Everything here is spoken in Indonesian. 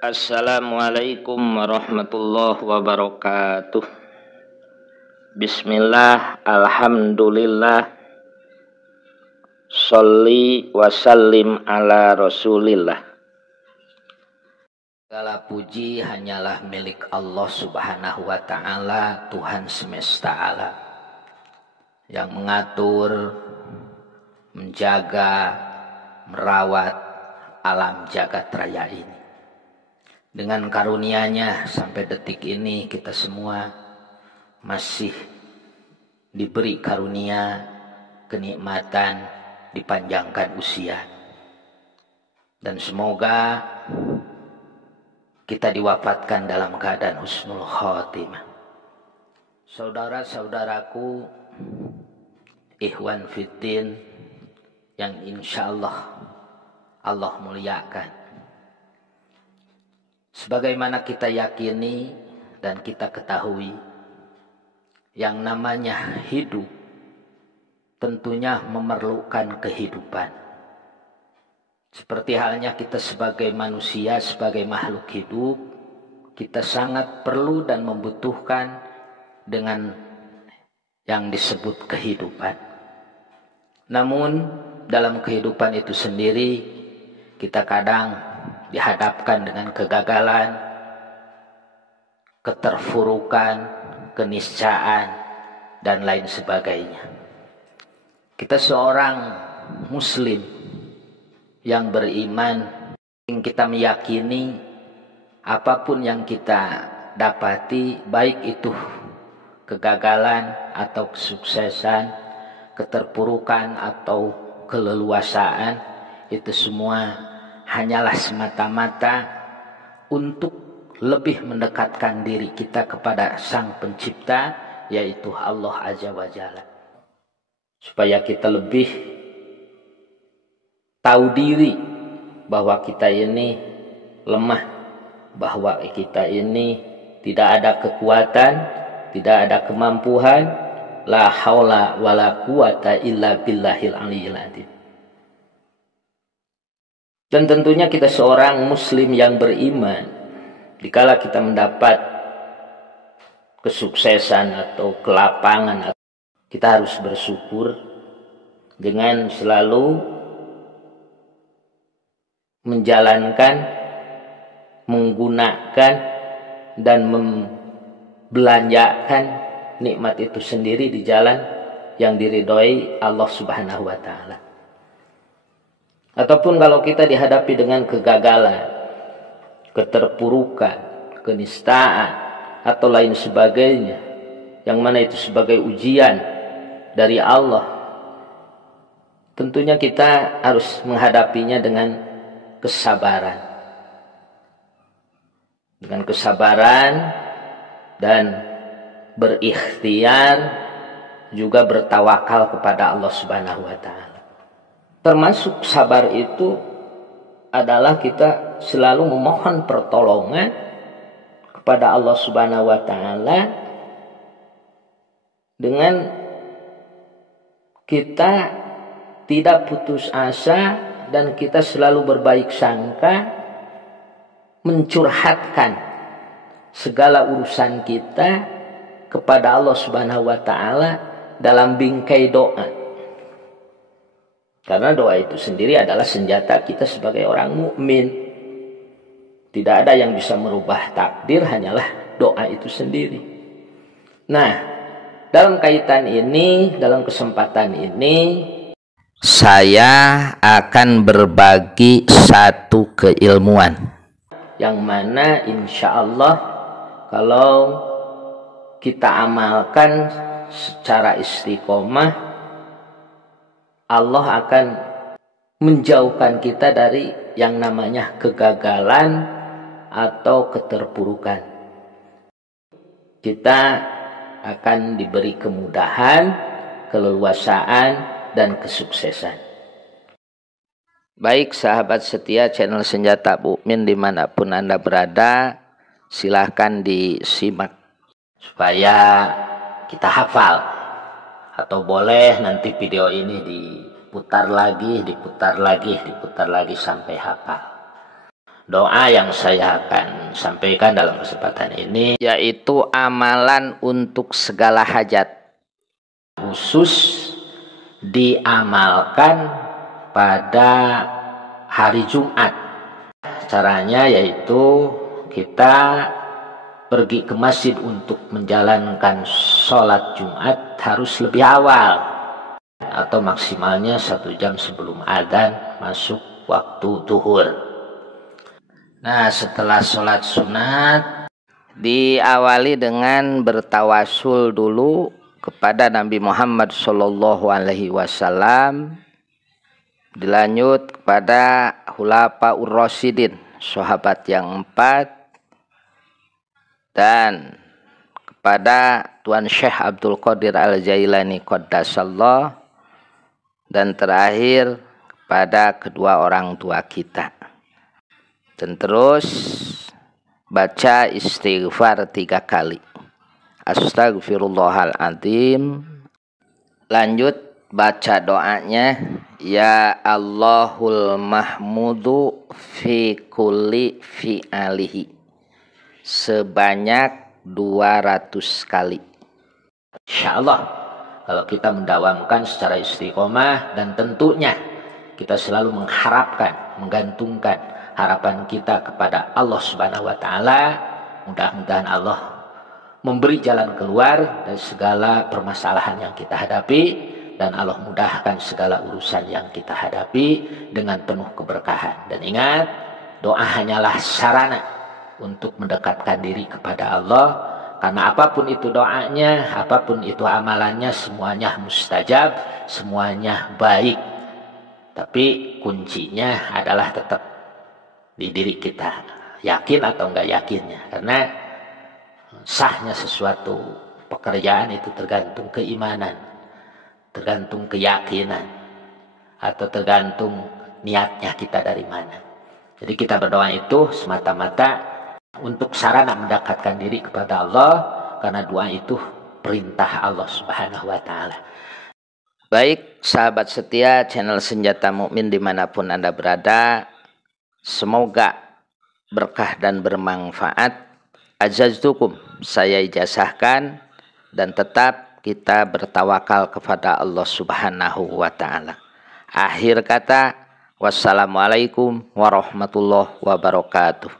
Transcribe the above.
Assalamualaikum warahmatullahi wabarakatuh. Bismillah, alhamdulillah, sholli wa sallim ala rasulillah. Segala puji hanyalah milik Allah subhanahu wa ta'ala, Tuhan semesta alam, yang mengatur, menjaga, merawat alam jagat raya ini. Dengan karunia-Nya sampai detik ini kita semua masih diberi karunia, kenikmatan, dipanjangkan usia. Dan semoga kita diwafatkan dalam keadaan husnul khotimah. Saudara-saudaraku, ikhwan fiddin yang insyaallah Allah muliakan. Sebagaimana kita yakini dan kita ketahui, yang namanya hidup tentunya memerlukan kehidupan. Seperti halnya kita sebagai manusia, sebagai makhluk hidup, kita sangat perlu dan membutuhkan dengan yang disebut kehidupan. Namun dalam kehidupan itu sendiri kita kadang dihadapkan dengan kegagalan, keterpurukan, keniscayaan, dan lain sebagainya. Kita seorang muslim yang beriman, kita meyakini apapun yang kita dapati, baik itu kegagalan atau kesuksesan, keterpurukan atau keleluasaan, itu semua hanyalah semata-mata untuk lebih mendekatkan diri kita kepada Sang Pencipta, yaitu Allah Azza wa Jalla. Supaya kita lebih tahu diri bahwa kita ini lemah, bahwa kita ini tidak ada kekuatan, tidak ada kemampuan, la haula wala quwata illa billahil aliyyil azim. Dan tentunya kita seorang muslim yang beriman, dikala kita mendapat kesuksesan atau kelapangan, kita harus bersyukur dengan selalu menjalankan, menggunakan, dan membelanjakan nikmat itu sendiri di jalan yang diridhoi Allah Subhanahu wa Ta'ala. Ataupun kalau kita dihadapi dengan kegagalan, keterpurukan, kenistaan, atau lain sebagainya, yang mana itu sebagai ujian dari Allah, tentunya kita harus menghadapinya dengan kesabaran. Dengan kesabaran dan berikhtiar, juga bertawakal kepada Allah Subhanahu wa Ta'ala. Termasuk sabar itu adalah kita selalu memohon pertolongan kepada Allah Subhanahu wa Ta'ala dengan kita tidak putus asa dan kita selalu berbaik sangka, mencurhatkan segala urusan kita kepada Allah Subhanahu wa Ta'ala dalam bingkai doa. Karena doa itu sendiri adalah senjata kita sebagai orang mukmin. Tidak ada yang bisa merubah takdir, hanyalah doa itu sendiri. Nah, dalam kaitan ini, dalam kesempatan ini, saya akan berbagi satu keilmuan yang mana insya Allah kalau kita amalkan secara istiqomah, Allah akan menjauhkan kita dari yang namanya kegagalan atau keterpurukan. Kita akan diberi kemudahan, keleluasaan, dan kesuksesan. Baik sahabat setia channel Senjata Mukmin dimanapun Anda berada, silahkan disimak supaya kita hafal. Atau boleh nanti video ini diputar lagi sampai hafal. doa yang saya akan sampaikan dalam kesempatan ini, yaitu amalan untuk segala hajat, khusus diamalkan pada hari Jumat. Caranya yaitu kita pergi ke masjid untuk menjalankan sholat Jumat harus lebih awal, atau maksimalnya 1 jam sebelum adzan masuk waktu zuhur. Nah, setelah sholat sunat diawali dengan bertawasul dulu kepada Nabi Muhammad Shallallahu Alaihi Wasallam, dilanjut kepada Khulafaur Rasyidin, sahabat yang 4, dan kepada Tuan Syekh Abdul Qadir Al-Jailani Qaddasallah, dan terakhir kepada kedua orang tua kita. Dan terus baca istighfar 3 kali. Astagfirullahaladzim. Lanjut baca doanya, ya Allahul Mahmudu fi kulli fi'alihi, sebanyak 200 kali. Insyaallah kalau kita mendawamkan secara istiqomah, dan tentunya kita selalu mengharapkan, menggantungkan harapan kita kepada Allah Subhanahu wa taala, mudah-mudahan Allah memberi jalan keluar dari segala permasalahan yang kita hadapi, dan Allah mudahkan segala urusan yang kita hadapi dengan penuh keberkahan. Dan ingat, doa hanyalah sarana untuk mendekatkan diri kepada Allah, karena apapun itu doanya, apapun itu amalannya, semuanya mustajab, semuanya baik. Tapi kuncinya adalah tetap di diri kita, yakin atau enggak yakinnya. Karena sahnya sesuatu pekerjaan itu tergantung keimanan, tergantung keyakinan, atau tergantung niatnya kita dari mana. Jadi kita berdoa itu semata-mata untuk sarana mendekatkan diri kepada Allah, karena doa itu perintah Allah Subhanahu wa taala. Baik sahabat setia channel Senjata Mukmin dimanapun Anda berada, semoga berkah dan bermanfaat. Ajaztukum, saya ijazahkan, dan tetap kita bertawakal kepada Allah Subhanahu wa taala. Akhir kata, wassalamualaikum warahmatullahi wabarakatuh.